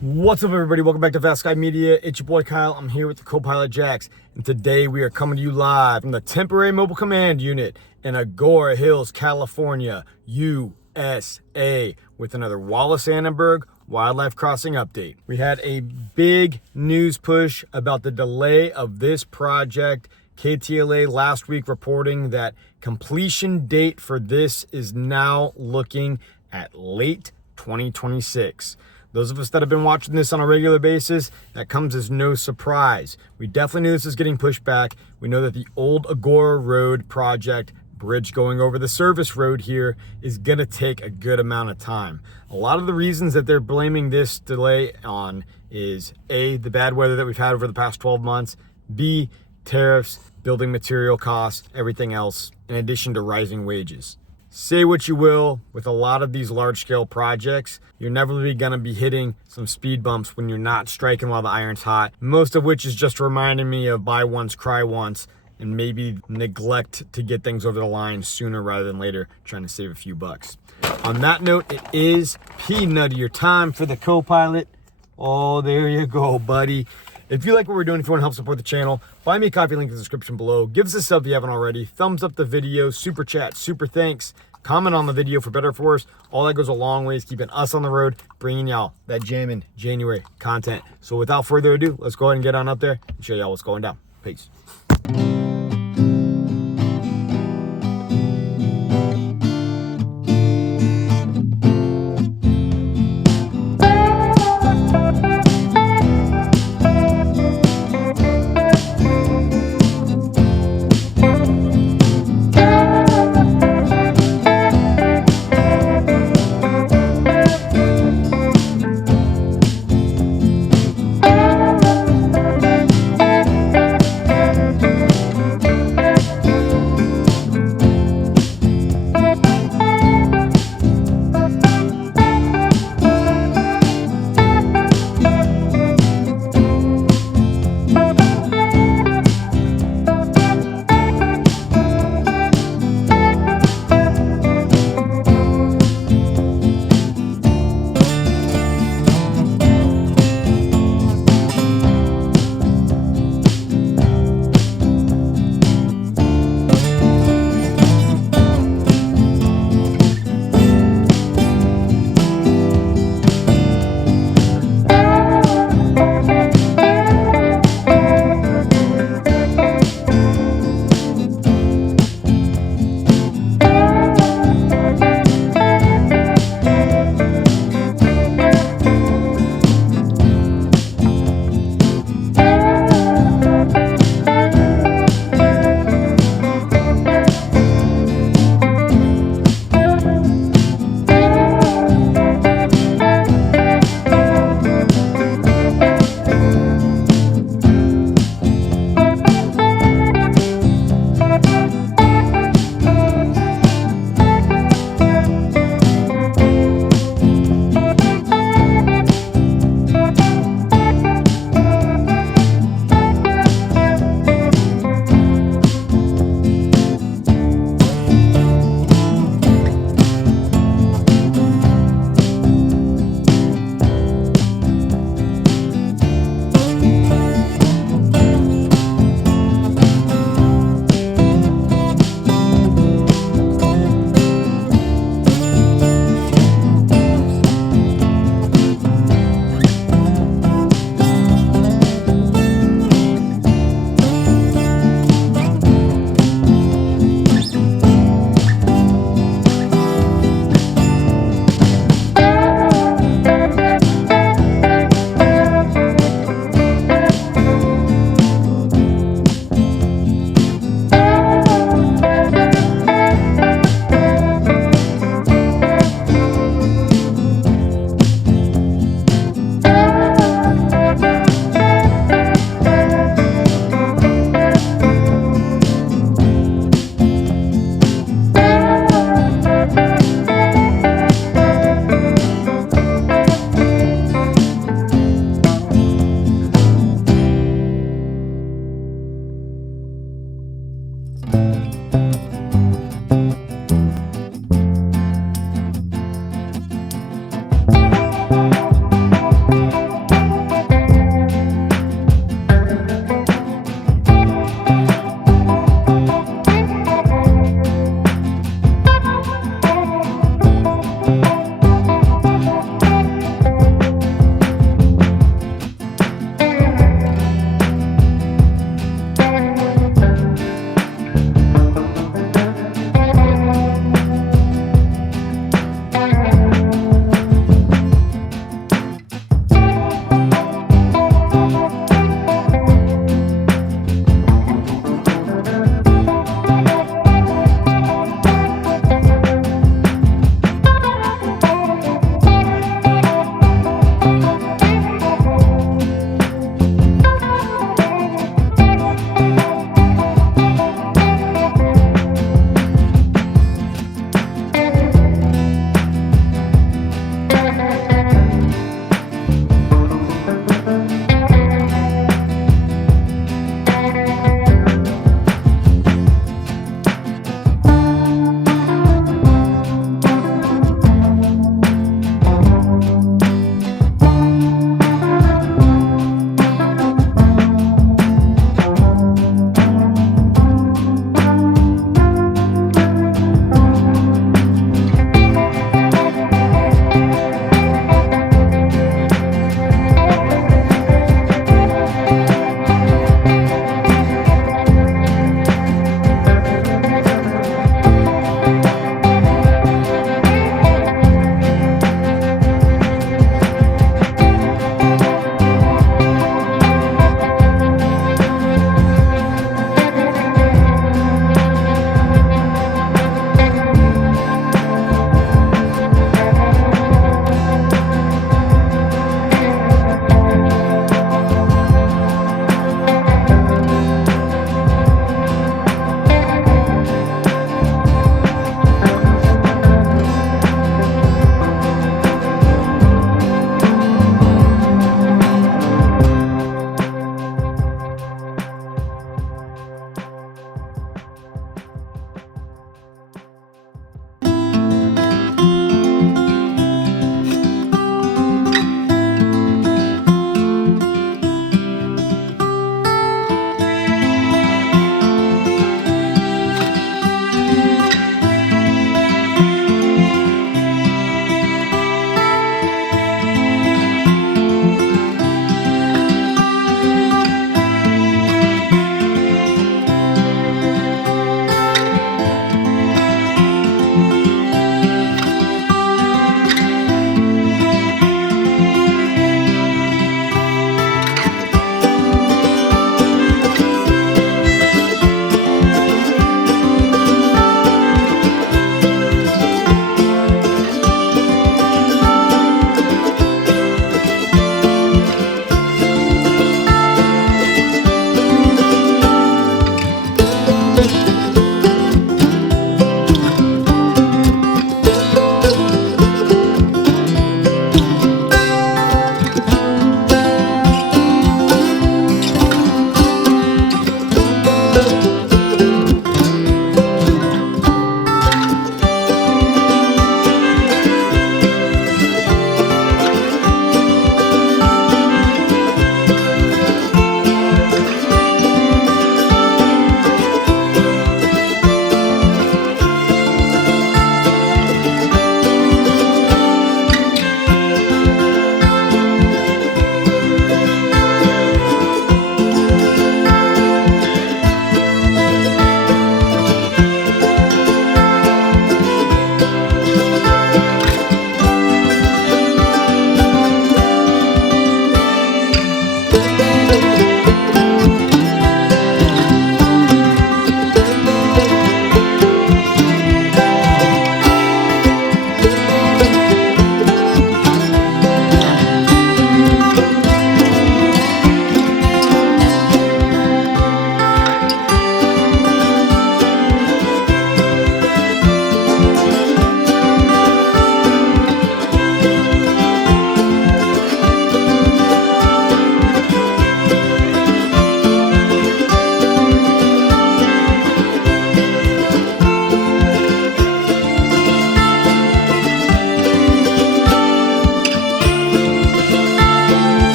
What's up, everybody? Welcome back to Fast Sky Media. It's your boy Kyle. I'm here with the co-pilot Jax, and today we are coming to you live from the Temporary Mobile Command Unit in Agoura Hills, California, USA, with another Wallis Annenberg wildlife crossing update. We had a big news push about the delay of this project. KTLA last week reporting that completion date for this is now looking at late 2026. Those of us that have been watching this on a regular basis, that comes as no surprise. We definitely knew this was getting pushed back. We know that the old Agoura Road project, bridge going over the service road here, is gonna take a good amount of time. A lot of the reasons that they're blaming this delay on is A, the bad weather that we've had over the past 12 months, B, tariffs, building material costs, everything else, in addition to rising wages. Say what you will, with a lot of these large scale projects, you're never really gonna be hitting some speed bumps when you're not striking while the iron's hot. Most of which is just reminding me of buy once, cry once, and maybe neglect to get things over the line sooner rather than later, trying to save a few bucks. On that note, it is peanuttier time for the co-pilot. Oh, there you go, buddy. If you like what we're doing, if you want to help support the channel, buy me a coffee, link in the description below. Give us a sub if you haven't already. Thumbs up the video, super chat, super thanks. Comment on the video for better or for worse. All that goes a long ways, keeping us on the road, bringing y'all that jamming January content. So without further ado, let's go ahead and get on up there and show y'all what's going down. Peace.